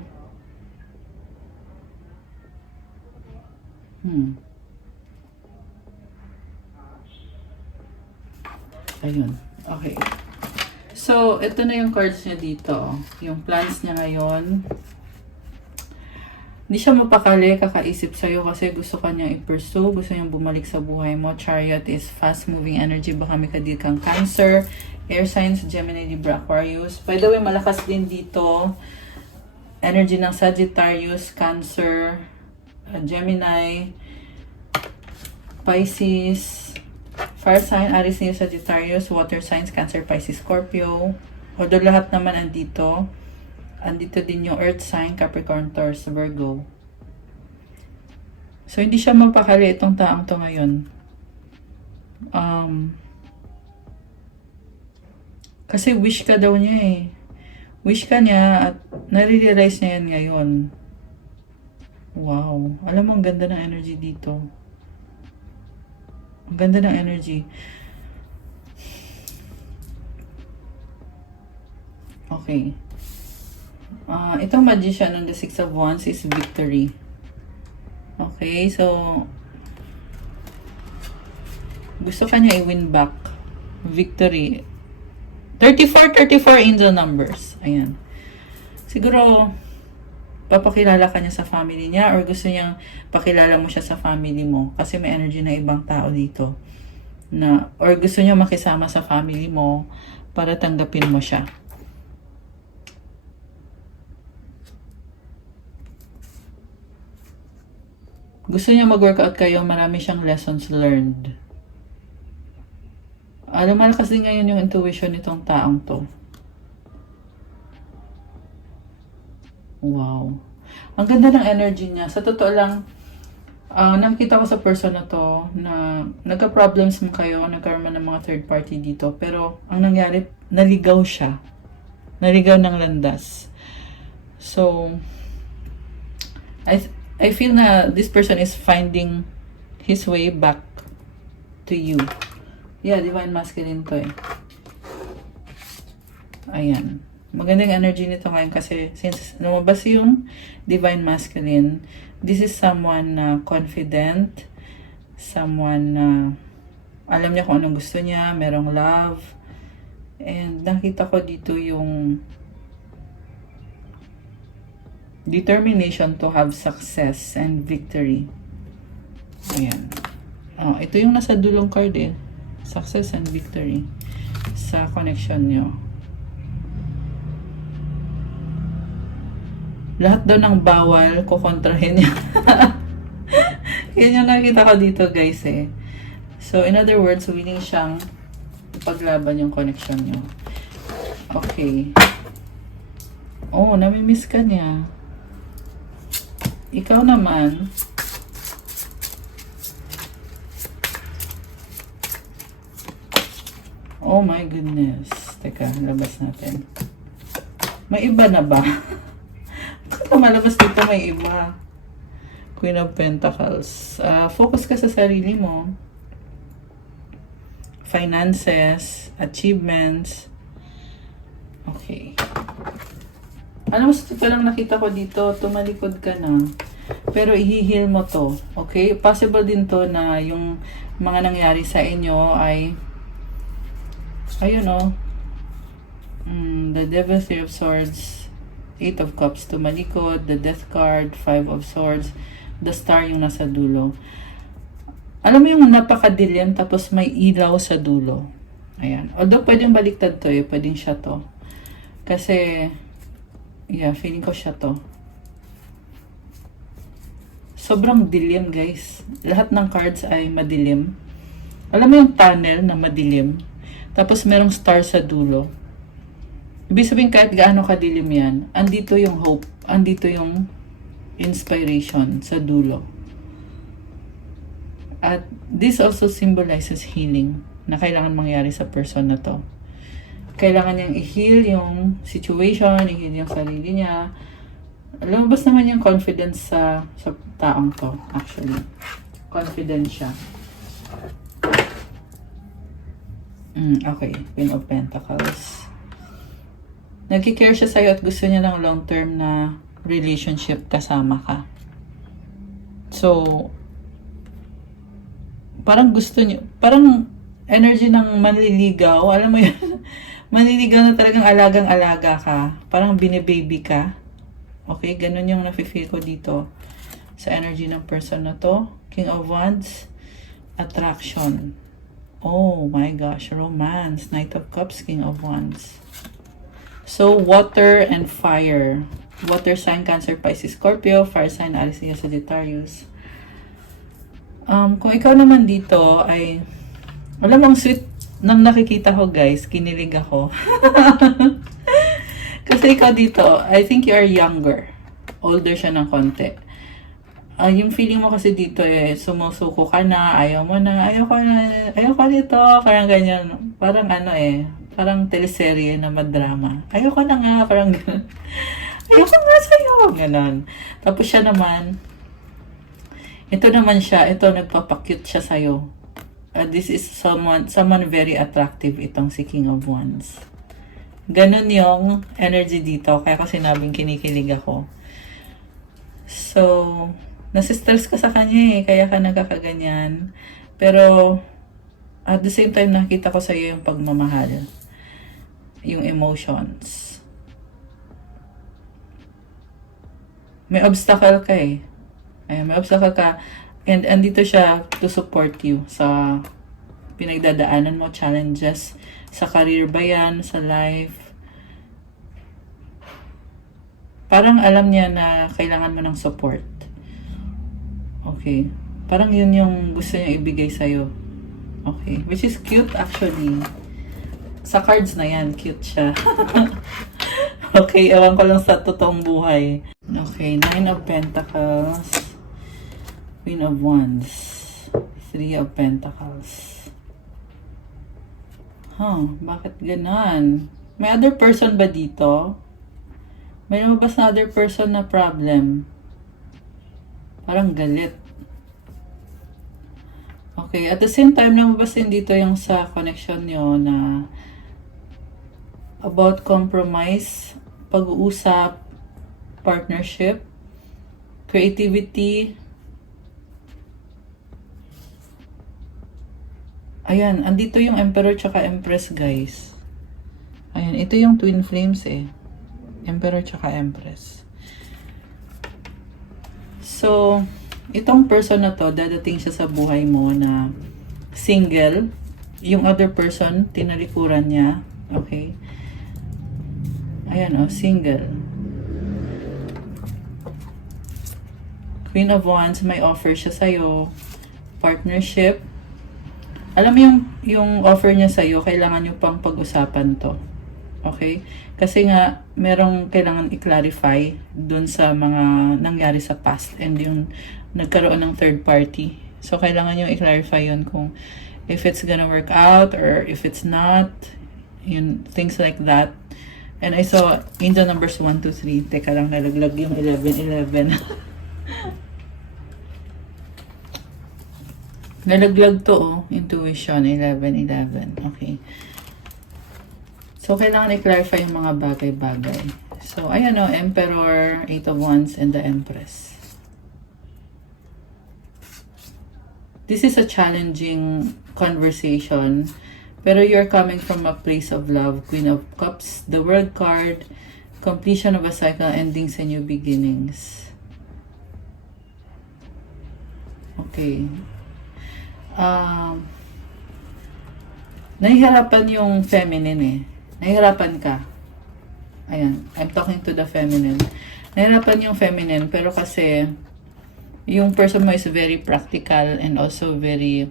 Ayun. Okay. So, ito na yung cards niya dito. Yung plans niya ngayon. Hindi siya mapakali, kakaisip sa'yo kasi gusto kanyang i-pursue, gusto niyang bumalik sa buhay mo. Chariot is fast-moving energy. Baka may kadil kang Cancer, Air signs, Gemini, Libra, Aquarius. By the way, malakas din dito. Energy ng Sagittarius, Cancer, Gemini, Pisces, Fire sign, Aries, Leo, Sagittarius, Water signs, Cancer, Pisces, Scorpio. Although lahat naman andito. Andito din yung Earth sign, Capricorn, Taurus, Virgo. So, hindi siya mapakali itong taong to ngayon. Kasi wish ka daw niya Wish ka niya at nare-realize niya yan ngayon. Wow. Alam mo, ang ganda ng energy dito. Ang ganda ng energy. Okay. Itong Magician on the Six of Wands is victory. Okay, so gusto ka niya i-win back. Victory. 34 angel numbers. Ayan. Siguro papakilala ka niya sa family niya or gusto niyang pakilala mo siya sa family mo kasi may energy na ibang tao dito na or gusto niya makisama sa family mo para tanggapin mo siya. Gusto niya mag-workout kayo, marami siyang lessons learned. Alam, malakas din ngayon yung intuition nitong taong to. Wow. Ang ganda ng energy niya. Sa totoo lang, nakikita ko sa person na to na nagka-problems mo kayo, nagkaroon ng mga third party dito. Pero ang nangyari, naligaw siya. Naligaw ng landas. So, I feel na this person is finding his way back to you. Yeah, divine masculine to eh. Ayan. Magandang energy nito ngayon kasi since lumabas yung divine masculine, this is someone na confident, someone na alam niya kung anong gusto niya, merong love, and nakita ko dito yung determination to have success and victory. Ayan. Oh, ito yung nasa dulong card eh. Success and victory sa connection nyo. Lahat daw ng bawal, kukontrahin niya. Yan yung nakita ko dito guys eh. So, in other words, willing siyang ipaglaban yung connection nyo. Okay. Oh, namimiss ka niya. Ikaw naman, oh my goodness. Teka, labas natin. May iba na ba? Bakit malabas dito may iba? Queen of Pentacles. Focus ka sa sarili mo. Finances, achievements. Okay. Alam mo, ito lang nakita ko dito, tumalikod ka na. Pero i-heal mo to. Okay? Possible din to na yung mga nangyari sa inyo ay ayun o. The Devil, Three of Swords, Eight of Cups, tumalikod, the Death card, Five of Swords, the Star yung nasa dulo. Alam mo yung napakadilim tapos may ilaw sa dulo. Ayan. Although pwedeng baliktad to eh. Pwedeng siya to. Kasi yeah, feeling ko siya to. Sobrang dilim, guys. Lahat ng cards ay madilim. Alam mo yung tunnel na madilim? Tapos merong star sa dulo. Ibig sabihin kahit gaano kadilim yan, andito yung hope. Andito yung inspiration sa dulo. At this also symbolizes healing na kailangan mangyari sa person na to. Kailangan niyang i-heal yung situation, i-heal yung sarili niya. Lumabas naman yung confidence sa taong to, actually. Confident siya. Okay, Queen of Pentacles. Nagki-care siya sa'yo at gusto niya ng long-term na relationship kasama ka. So, parang gusto niyo, parang energy ng manliligaw, alam mo yun? Manliligaw na talagang alagang-alaga ka. Parang binibaby ka. Okay, ganun yung nafe-feel ko dito sa energy ng person na to. King of Wands, attraction. Oh my gosh, romance. Knight of Cups, King of Wands. So, water and fire. Water sign, Cancer, Pisces, Scorpio. Fire sign, Aries, Leo, Sagittarius. Kung ikaw naman dito ay, alam mo, ang sweet nang nakikita ko guys, kinilig ako. Kasi ikaw dito, I think you are younger. Older siya ng konti. Yung feeling mo kasi dito eh, sumusuko ka na, ayaw mo na, ayaw ko dito, parang ganyan. Parang ano eh, parang teleserye na madrama. Ayaw ko na nga, parang gano'n. Ayaw ko nga sa'yo, gano'n. Tapos siya naman, ito naman siya, ito nagpapakyut siya sa'yo. This is someone very attractive, itong si King of Wands. Ganun yung energy dito, kaya ko sinabing kinikilig ako. So, nasistress ka sa kanya eh, kaya ka nagkakaganyan. Pero, at the same time, nakita ko sa iyo yung pagmamahal. Yung emotions. may obstacle ka eh. Ayan, may obstacle ka. And andito siya to support you sa pinagdadaanan mo, challenges. Sa career ba yan, sa life. Parang alam niya na kailangan mo ng support. Okay. Parang yun yung gusto niya ibigay sa'yo. Okay. Which is cute actually. Sa cards na yan, cute siya. Okay, ewan ko lang sa totoong buhay. Okay, 9 of Pentacles. Queen of Wands. 3 of Pentacles. Bakit ganon? May other person ba dito? May lumabas na other person na problem. Parang galit. Okay, at the same time, lumabas din dito yung sa connection nyo na about compromise, pag-uusap, partnership, creativity. Ayan, andito yung Emperor tsaka Empress, guys. Ayan, ito yung twin flames eh. Emperor tsaka Empress. So, itong person na to, dadating siya sa buhay mo na single. Yung other person, tinalikuran niya. Okay? Ayan o, single. Queen of Wands, may offer siya sa'yo. Partnership. Alam mo yung offer niya sa'yo, kailangan nyo pang pag-usapan to. Okay? Kasi nga, merong kailangan i-clarify dun sa mga nangyari sa past and yung nagkaroon ng third party. So, kailangan nyo i-clarify yun kung if it's gonna work out or if it's not, yun, things like that. And I saw angel numbers 1, 2, 3. Teka lang, nalaglag yung 11, 11. Nalaglag to, oh. Intuition, 11, 11. Okay. So, kailangan i-clarify yung mga bagay-bagay. So, ayan o, Emperor, 8 of Wands, and the Empress. This is a challenging conversation. Pero you're coming from a place of love. Queen of Cups, the World card, completion of a cycle, endings and new beginnings. Okay. Nahihirapan yung feminine eh. Nahihirapan ka. Ayan, I'm talking to the feminine. Nahihirapan yung feminine, pero kasi yung person mo is very practical and also very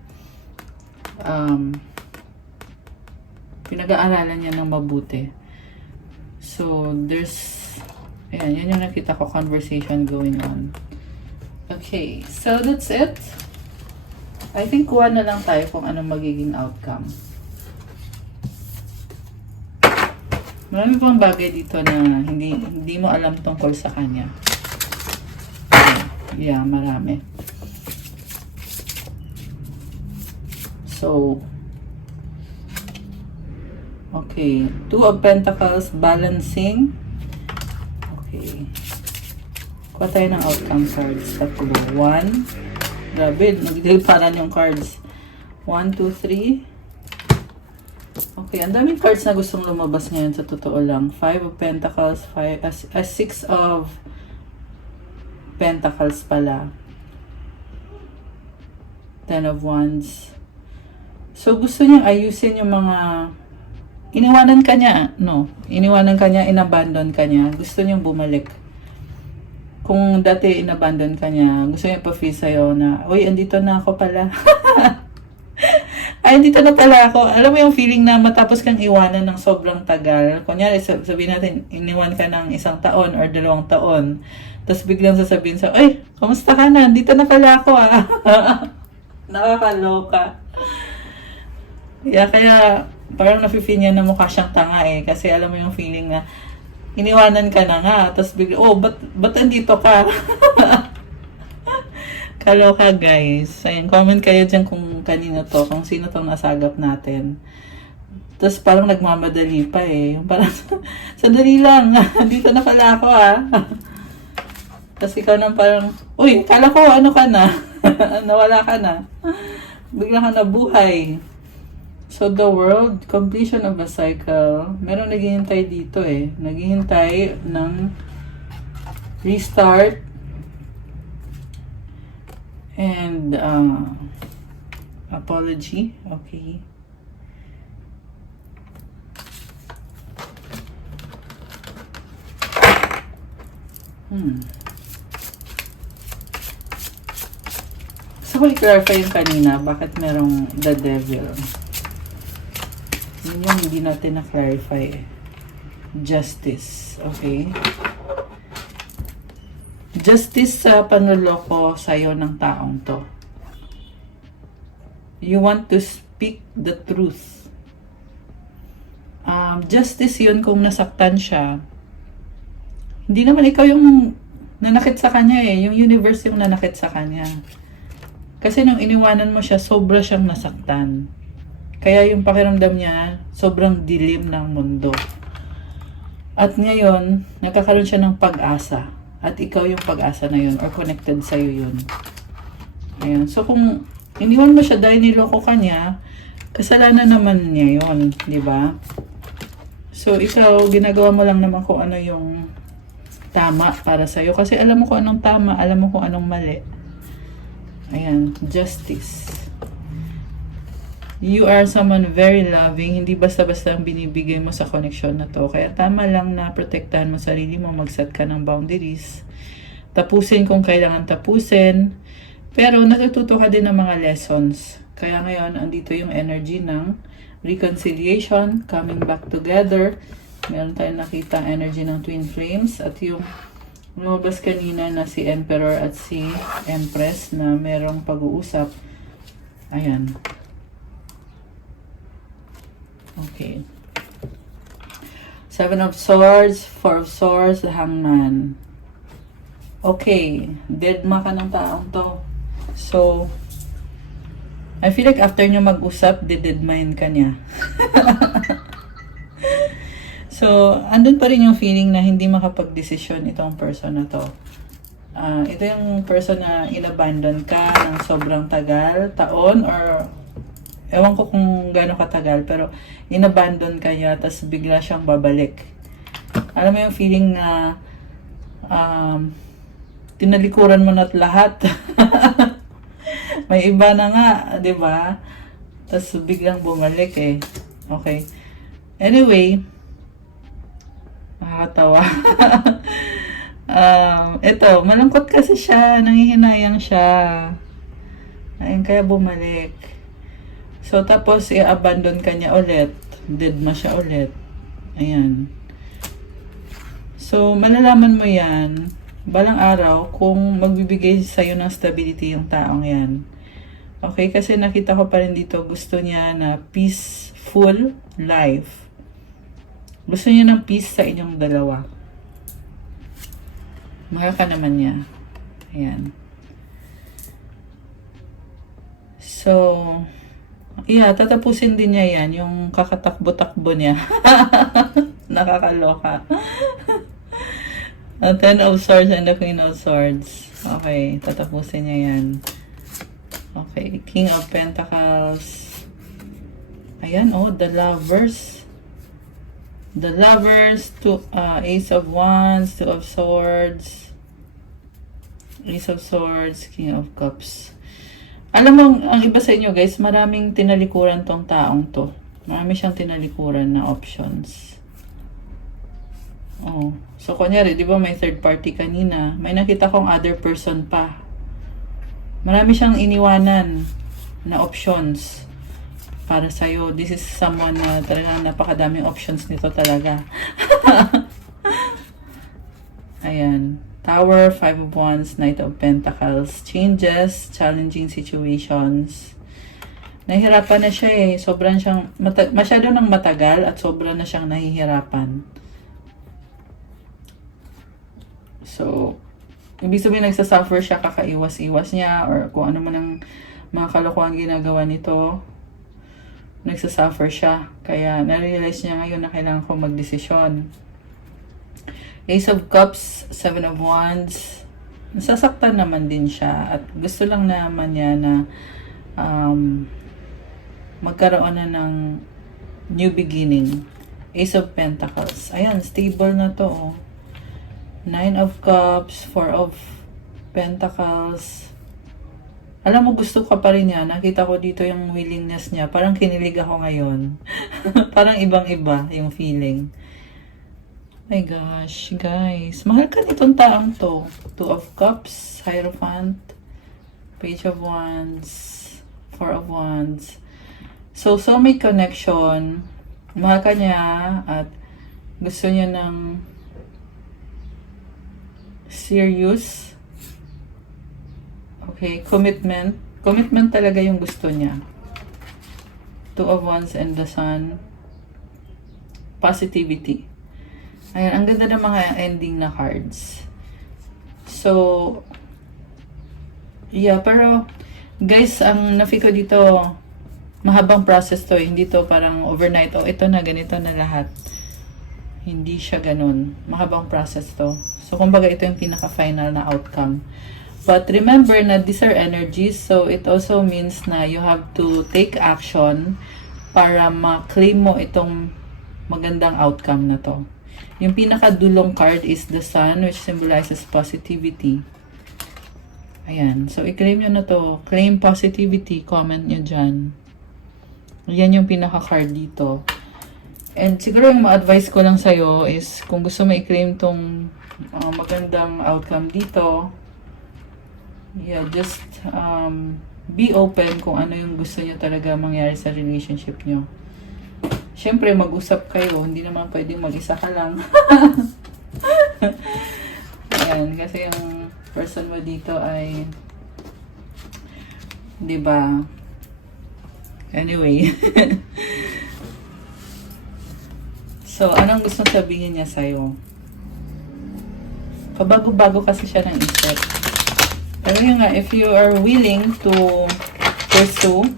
pinag-aaralan niya ng mabuti. So, there's ayan, yan yung nakita ko conversation going on. Okay, so that's it. I think kuha na lang tayo kung anong magiging outcome. Marami pang bagay dito na hindi mo alam tungkol sa kanya. Yeah, marami. So, okay. 2 of Pentacles, balancing. Okay. Kuha tayo ng outcome cards. Tatlo. 1. Grabe, nagdiliparan yung cards. 1, 2, 3. Okay, ang daming cards na gustong lumabas ngayon sa totoo lang. 5 of Pentacles, 6 of Pentacles pala. 10 of Wands. So, gusto niyang ayusin yung mga iniwanan ka niya, no? Iniwanan ka niya, inabandon ka niya. Gusto niyang bumalik. Kung dati inabandon ka niya, gusto niya pa-feel sa'yo na, uy, andito na ako pala. Ay, andito na pala ako. Alam mo yung feeling na matapos kang iwanan ng sobrang tagal. Kunyari, sabihin natin, iniwan ka ng 1 taon or 2 taon. Tapos biglang sasabihin sa, ay, kamusta ka na? Andito na pala ako ah. Nakakaloka. Yeah, kaya parang nafe-feel niya na mukha siyang tanga eh. Kasi alam mo yung feeling na iniwanan ka na nga. Tapos biglang, oh, ba't andito ka? Kaloka guys. Ayun, comment kayo dyan kung kanino to. Kung sino tong nasagap natin. Tapos parang nagmamadali pa eh. Parang, sandali lang. Andito na pala ako ah. Tapos ikaw nang parang, uy, kala ko ano ka na. Nawala ka na. Bigla ka nabuhay. So, the world, completion of a cycle. Merong naghihintay dito eh. Naghihintay ng restart, And apology. Okay. So, ko i-clarify yung kanina, bakit merong the devil. Yun yung hindi natin na-clarify. Justice. Okay? Justice sa panloloko sa'yo ng taong to. You want to speak the truth. Justice yun kung nasaktan siya. Hindi naman ikaw yung nanakit sa kanya eh. Yung universe yung nanakit sa kanya. Kasi nung iniwanan mo siya, sobra siyang nasaktan. Kaya yung pakiramdam niya, sobrang dilim ng mundo. At ngayon, nagkakaroon siya ng pag-asa. At ikaw yung pag-asa na yun or connected sa'yo yun. Ayan. So kung iniwan mo siya dahil niloko ka niya, kasalanan naman niya yun. Di ba? So ikaw, ginagawa mo lang naman kung ano yung tama para sa'yo. Kasi alam mo kung anong tama, alam mo kung anong mali. Ayan, justice. You are someone very loving. Hindi basta-basta ang binibigay mo sa connection na to. Kaya tama lang na protektahan mo sarili mo, mag-set ka ng boundaries. Tapusin kung kailangan tapusin. Pero natututo ka din ng mga lessons. Kaya ngayon, andito yung energy ng reconciliation, coming back together. Meron tayong nakita energy ng twin flames at yung lumabas kanina na si Emperor at si Empress na merong pag-uusap. Ayan. Okay. 7 of Swords, 4 of Swords, the Hangman. Okay. Deadma ka ng taong to. So, I feel like after nyo mag-usap, didedmahin ka niya. So, andun pa rin yung feeling na hindi makapag-desisyon itong person na to. Ito yung person na inabandon ka ng sobrang tagal, taon, or ewan ko kung gaano katagal, pero inabandon ka niya, tapos bigla siyang babalik. Alam mo yung feeling na tinalikuran mo na't lahat. May iba na nga, di ba? Tapos biglang bumalik eh. Okay. Anyway, nakakatawa. Ito, malungkot kasi siya, nangihinayang siya. Ayun, kaya bumalik. So, tapos, i-abandon ka niya ulit. Deadma siya ulit. Ayan. So, malalaman mo yan, balang araw, kung magbibigay sa'yo ng stability yung taong yan. Okay, kasi nakita ko pa rin dito, gusto niya na peaceful life. Gusto niya ng peace sa inyong dalawa. Mahal ka naman niya. Ayan. So, yeah, tatapusin din niya yan. Yung kakatakbo-takbo niya. Nakakaloka. 10 of Swords and the Queen of Swords. Okay, tatapusin niya yan. Okay, King of Pentacles. Ayan, oh, the Lovers. The Lovers, Ace of Wands, 2 of Swords, Ace of Swords, King of Cups. Alam mo, ang iba sa inyo guys, maraming tinalikuran tong taong to. Marami siyang tinalikuran na options. Oh. So, kunyari, di ba may third party kanina? May nakita kong other person pa. Marami siyang iniwanan na options para sa'yo. This is someone na talagang napakadaming options nito talaga. Ayan. Tower, 5 of Wands, Knight of Pentacles. Changes, challenging situations. Nahihirapan na siya eh. Sobrang siyang, masyado nang matagal at sobrang na siyang nahihirapan. So, ibig sabihin nagsasuffer siya, kakaiwas-iwas niya, or kung ano man ang mga kalokohan ginagawa nito, nagsasuffer siya. Kaya, na-realize niya ngayon na kailangan ko magdesisyon. Ace of Cups, 7 of Wands. Nasasaktan naman din siya. At gusto lang naman niya na magkaroon na ng new beginning. Ace of Pentacles. Ayan, stable na to. Oh. 9 of Cups, 4 of Pentacles. Alam mo, gusto ka pa rin niya. Nakita ko dito yung willingness niya. Parang kinilig ako ngayon. Parang ibang-iba yung feeling. My gosh, guys. Mahal ka nitong taong to. Two of Cups, Hierophant, Page of Wands, Four of Wands. So may connection. Mahal ka niya at gusto niya ng serious. Okay, commitment. Commitment talaga yung gusto niya. Two of Wands and the Sun. Positivity. Ayan, ang ganda ng mga ending na cards. So, yeah, pero guys, ang nafi ko dito, mahabang process to. Hindi to parang overnight. Oh, ito na, ganito na lahat. Hindi siya ganun. Mahabang process to. So, kumbaga, ito yung pinaka-final na outcome. But remember na these are energies. So, it also means na you have to take action para ma-claim mo itong magandang outcome na to. Yung pinaka-dulong card is the Sun, which symbolizes positivity. Ayan. So, i-claim nyo na to. Claim positivity. Comment nyo dyan. Yan yung pinaka-card dito. And siguro yung ma-advise ko lang sa'yo is kung gusto mo i-claim tong magandang outcome dito, yeah, just be open kung ano yung gusto nyo talaga mangyari sa relationship nyo. Siyempre, mag-usap kayo. Hindi naman pwedeng mag-isa ka lang. Ayan, kasi yung person mo dito ay, di ba? Anyway. So, anong gusto sabihin niya sa'yo? Pabago-bago kasi siya ng isip. Pero yun nga, if you are willing to pursue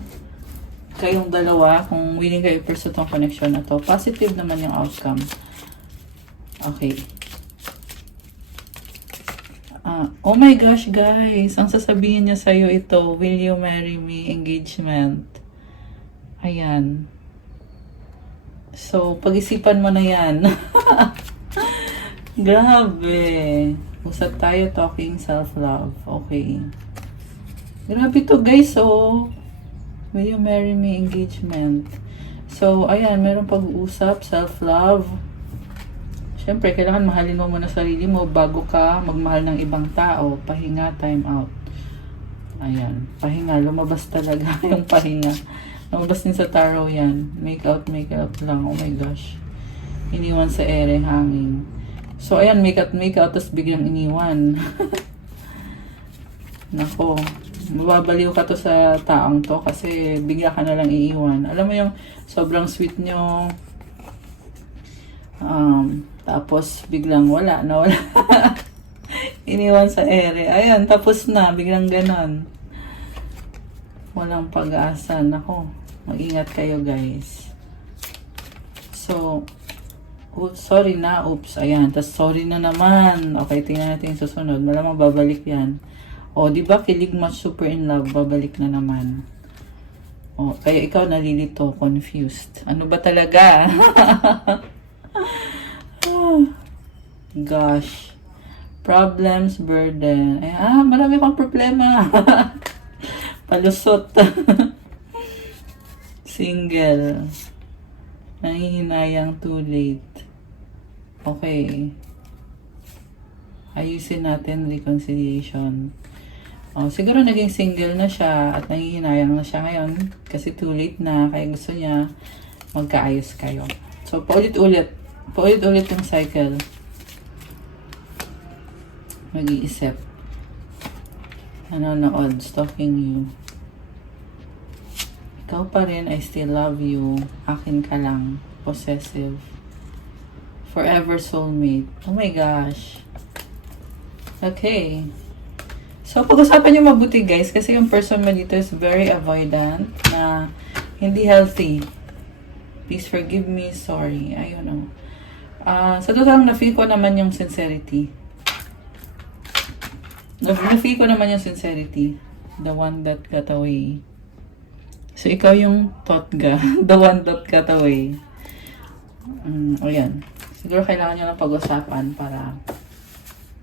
kayong dalawa, kung willing kayo pursue tong connection na to, positive naman yung outcome. Okay. Oh my gosh, guys. Ang sasabihin niya sa'yo ito, will you marry me? Engagement. Ayan. So, pag-isipan mo na yan. Grabe. Usap tayo talking self-love. Okay. Grabe to, guys. So, will you marry me? Engagement. So, ayan, meron pag-uusap, self-love. Siyempre, kailangan mahalin mo muna sarili mo bago ka magmahal ng ibang tao. Pahinga, time out. Ayan, pahinga. Lumabas talaga yung pahinga. Lumabas din sa tarot yan. Make out lang. Oh my gosh. Iniwan sa ere, hanging. So, ayan, make out, tapos biglang iniwan. Nako. Mababaliw ka to sa taong to kasi bigla ka na lang iiwan. Alam mo yung sobrang sweet nyo. Tapos biglang wala. Iniwan sa ere. Ayan, tapos na. Biglang ganon. Walang pag-asa. Nako. Mag-ingat kayo, guys. So, sorry na. Oops. Ayan. Tapos sorry na naman. Okay, tingnan natin yung susunod. Malamang babalik yan. O, di ba kilig much super in love, babalik na naman. O, kaya ikaw nalilito, confused. Ano ba talaga? Gosh. Problems, burden. Ay, marami kang problema. Palusot. Single. Nangihinayang too late. Okay. Ayusin natin reconciliation. Oh, siguro naging single na siya at nangihinayang na siya ngayon kasi too late na, kaya gusto niya magkaayos kayo. So, paulit-ulit yung cycle. Mag-iisip. Nanonood, stalking you. Ikaw pa rin, I still love you. Akin ka lang. Possessive. Forever soulmate. Oh my gosh. Okay. So, pag-usapan nyo mabuti, guys, kasi yung person mo dito is very avoidant na hindi healthy. Please forgive me, sorry. Ayun o. Sa total, na-feel ko naman yung sincerity. Na-feel ko naman yung sincerity. The one that got away. So, ikaw yung Totga. The one that got away. O yan. Siguro kailangan nyo lang pag-usapan para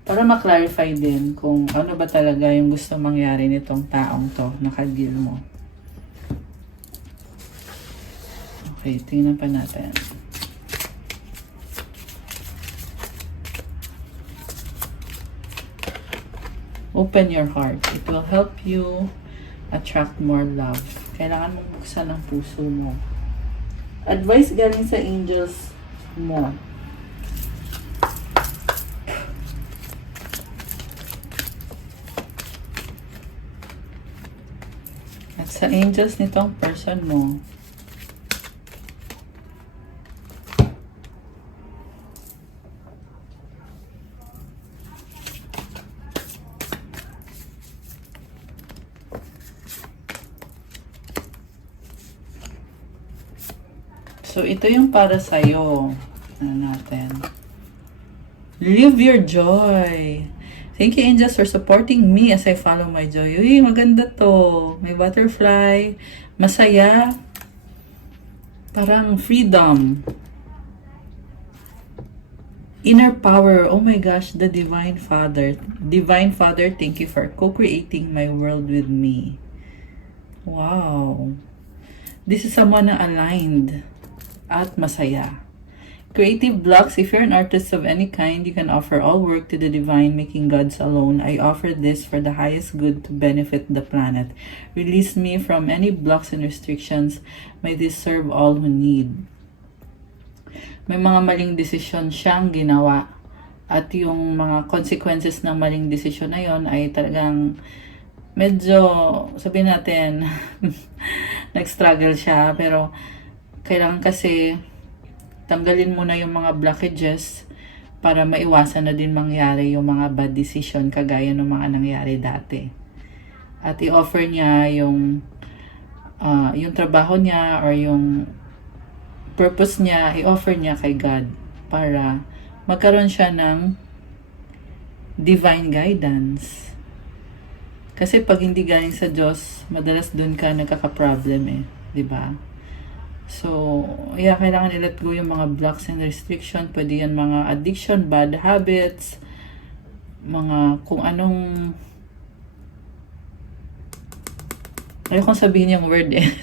Para ma-clarify din kung ano ba talaga yung gusto mangyari nitong taong to, nakagil mo. Okay, tingnan pa natin. Open your heart. It will help you attract more love. Kailangan mong buksan ang puso mo. Advice galing sa angels mo. At sa angels nitong person mo. So, ito yung para sa'yo. Ano natin? Live your joy. Thank you, angels, for supporting me as I follow my joy. Uy, maganda to. May butterfly. Masaya. Parang freedom. Inner power. Oh my gosh, the Divine Father. Divine Father, thank you for co-creating my world with me. Wow. This is someone na aligned at masaya. Creative blocks. If you're an artist of any kind, you can offer all work to the divine, making gods alone. I offer this for the highest good to benefit the planet. Release me from any blocks and restrictions. May this serve all who need. May mga maling desisyon siyang ginawa. At yung mga consequences ng maling desisyon na yon ay talagang medyo, sabihin natin, nag-struggle siya. Pero kailangan kasi tanggalin mo na yung mga blockages para maiwasan na din mangyari yung mga bad decision kagaya ng mga nangyari dati. At i-offer niya yung trabaho niya or yung purpose niya, i-offer niya kay God para magkaroon siya ng divine guidance. Kasi pag hindi galing sa Diyos, madalas dun ka nagkaka-problem eh, 'di ba? So, yeah, kailangan i-let go yung mga blocks and restriction. Pwede yan mga addiction, bad habits, mga kung anong... Ayokong sabihin yung word eh.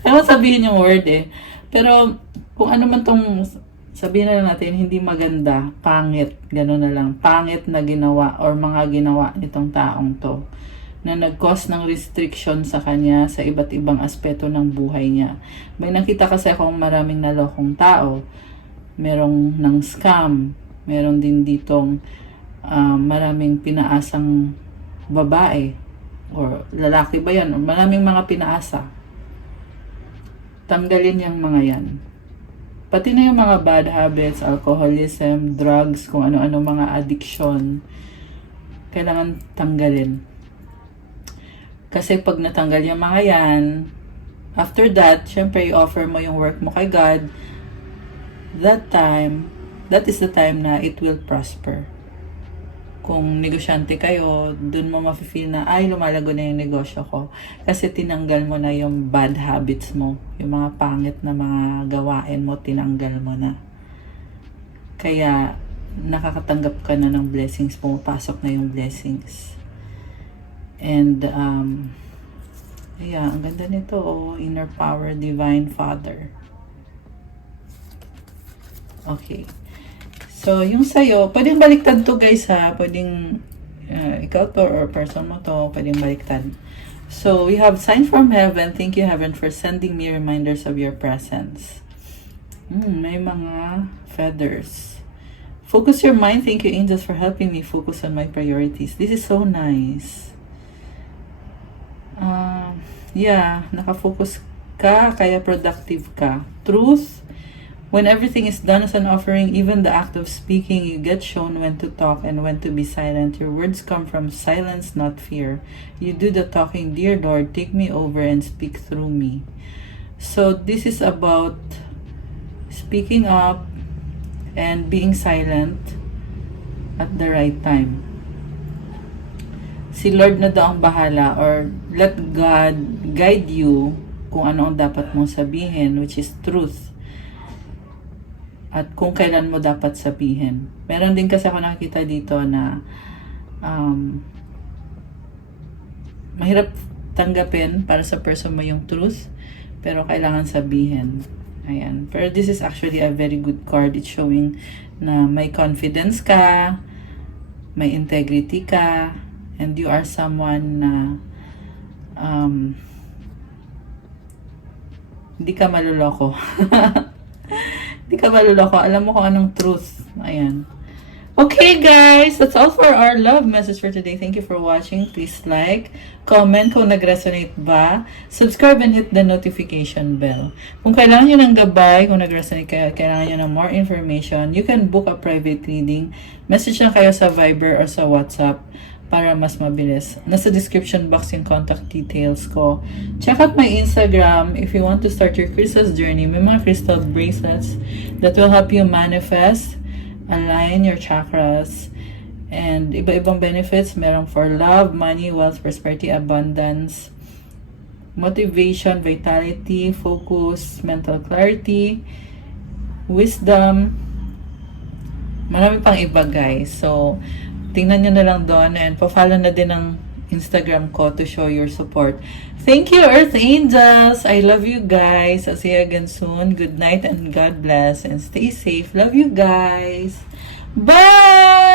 Ayokong sabihin yung word eh. Pero, kung ano man tong sabihin na lang natin, hindi maganda, pangit, gano'n na lang. Pangit na ginawa or mga ginawa nitong taong to na nag-cause ng restriction sa kanya sa iba't ibang aspeto ng buhay niya. May nakita kasi akong maraming nalokong tao. Merong ng scam. Meron din ditong maraming pinaasang babae. Or lalaki ba yan? Maraming mga pinaasa. Tanggalin yung mga yan. Pati na yung mga bad habits, alcoholism, drugs, kung ano-ano mga addiction. Kailangan tanggalin. Kasi pag natanggal yung mga yan, after that, syempre i-offer mo yung work mo kay God, that is the time na it will prosper. Kung negosyante kayo, dun mo mafe-feel na, ay, lumalago na yung negosyo ko. Kasi tinanggal mo na yung bad habits mo. Yung mga pangit na mga gawain mo, tinanggal mo na. Kaya, nakakatanggap ka na ng blessings, pumapasok na yung blessings. And, yeah, ang ganda nito, oh, inner power, divine father. Okay. So, yung sa'yo, pwedeng baliktad to guys ha, pwedeng ikaw to or person mo to, pwedeng baliktad. So, we have sign from heaven. Thank you, heaven, for sending me reminders of your presence. May mga feathers. Focus your mind. Thank you, angels, for helping me focus on my priorities. This is so nice. Yeah, nakafocus ka, kaya productive ka. Truth, when everything is done as an offering, even the act of speaking, you get shown when to talk and when to be silent. Your words come from silence, not fear. You do the talking, dear Lord, take me over and speak through me. So this is about speaking up and being silent at the right time. Si Lord na daw ang bahala, or let God guide you kung ano ang dapat mong sabihin, which is truth. at kung kailan mo dapat sabihin. Meron din kasi ako nakita dito na mahirap tanggapin para sa person mo yung truth, pero kailangan sabihin. Ayan. Pero this is actually a very good card. It's showing na may confidence ka, may integrity ka, and you are someone na hindi ka maluloko. Hindi ka maluloko. Alam mo kung anong truth. Ayan. Okay, guys. That's all for our love message for today. Thank you for watching. Please like, comment kung nag-resonate ba. Subscribe and hit the notification bell. Kung kailangan nyo ng gabay, kung nag-resonate kayo, kailangan nyo ng more information, you can book a private reading. Message lang kayo sa Viber or sa WhatsApp para mas mabilis. Nasa description box yung contact details ko. Check out my Instagram if you want to start your crystals journey. May mga crystal bracelets that will help you manifest, align your chakras, and iba-ibang benefits. Merong for love, money, wealth, prosperity, abundance, motivation, vitality, focus, mental clarity, wisdom. Marami pang iba, guys. So, tingnan nyo na lang doon and pa-follow na din ang Instagram ko to show your support. Thank you, Earth Angels! I love you guys. I'll see you again soon. Good night and God bless and stay safe. Love you guys. Bye!